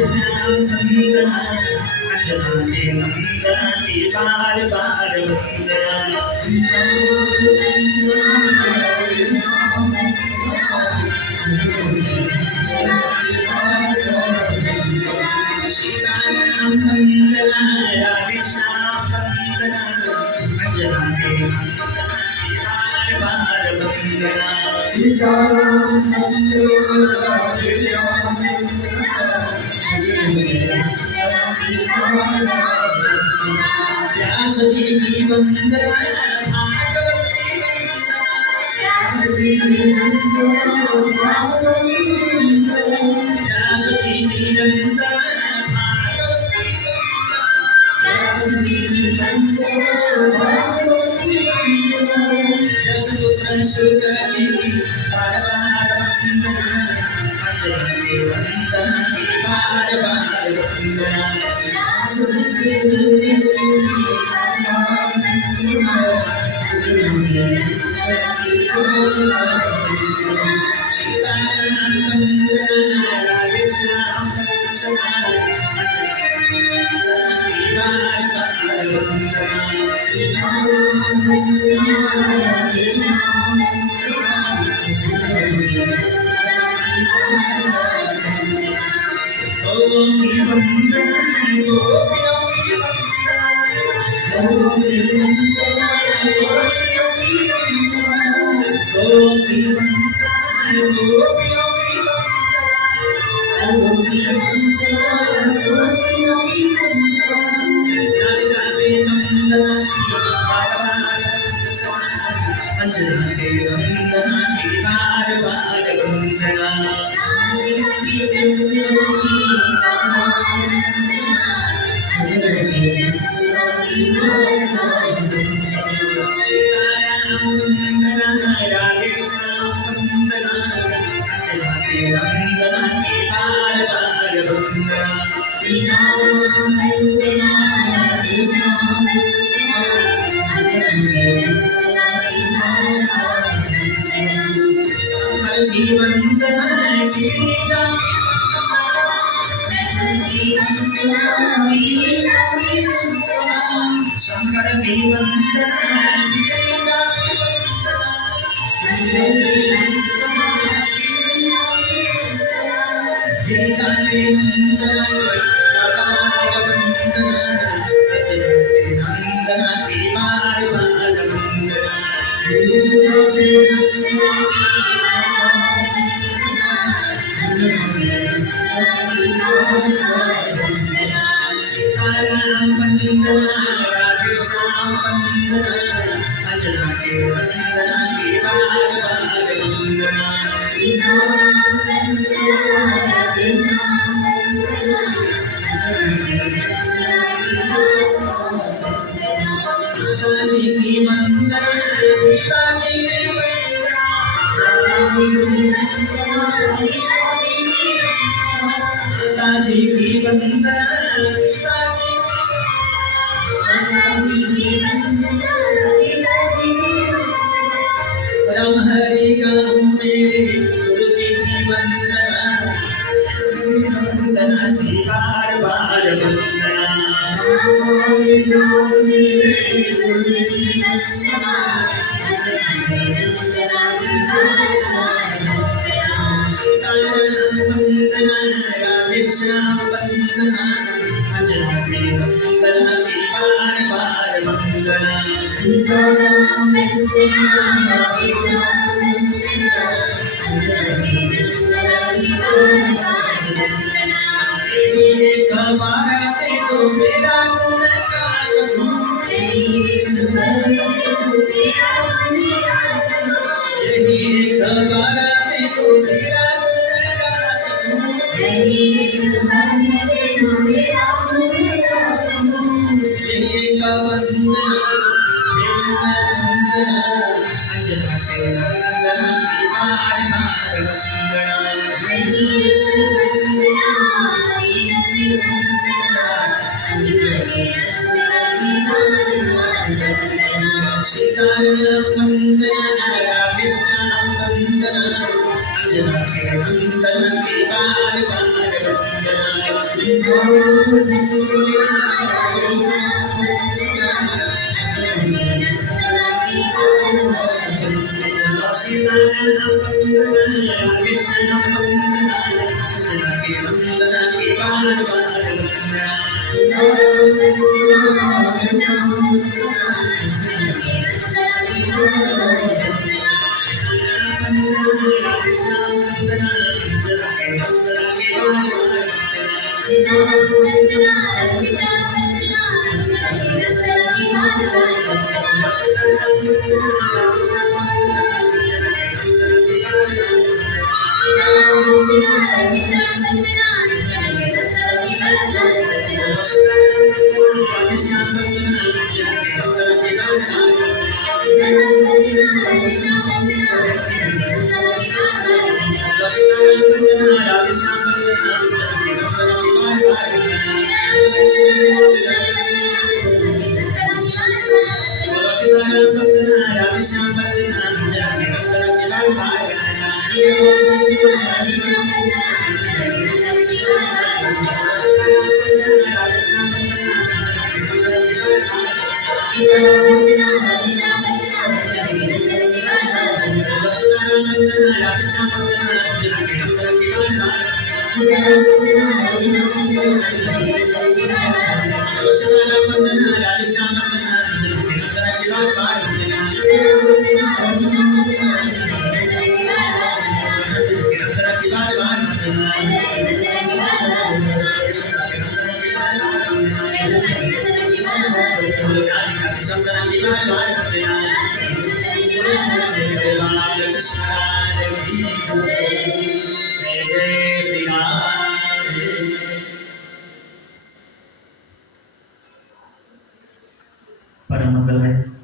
श्याम वंदना अंजना के वंदना की बार बार वंदना सीताराम वंदना राधे श्याम वंदना अंजना के वंदना की बार बार वंदना सीताराम वंदना राधे श्याम व्यास जी की वंदना भागवत की व्यास जी की वंदना भागवत की यशपुत्र शुक जी की बार बार वंदना अंजना के वंदना की बार बार वंदना सीताराम वंदना राधे श्याम वंदना बार बार वंदना ओम वंदना गोपियों की वंदना ओम वंदना गोपियों की वंदना ओम वंदना गोपियों की वंदना राधे चंदना की बार बार अंजना के वंदना की बार बार वंदना सीताराम वंदना राधे श्याम वंदना अंजना के वंदना की बार बार वंदना शंकर की वंदना गिरिजा शंकर की वंदना गिरिजा गिरिजा की वंदना भगवान वंदना वंदना की बार बार वंदना सीताराम वंदना राधे श्याम वंदना अंजना के वंदना की बार बार वंदना माता जी की वंदना पिता जी की वंदना माता जी की वंदना पिताजी राम हरि गाँव मेरे गुरु जी की वंदना वंदना की बार बार वंदना सीताराम वंदना राधे श्याम वंदना अंजना के वंदना की बार बार वंदना सीताराम वंदना राधे श्याम वंदना अंजना के वंदना की बार बार वंदना एक बार तो मेरा गुण काश यही एक बार तो मेरा गुण काश यही एक वंदना अंजना के वंदना की बार बार वंदना सीताराम वंदना राधे श्याम वंदना अंजना के वंदना की बार बार वंदना जय जय श्री राम। परम मंगल है।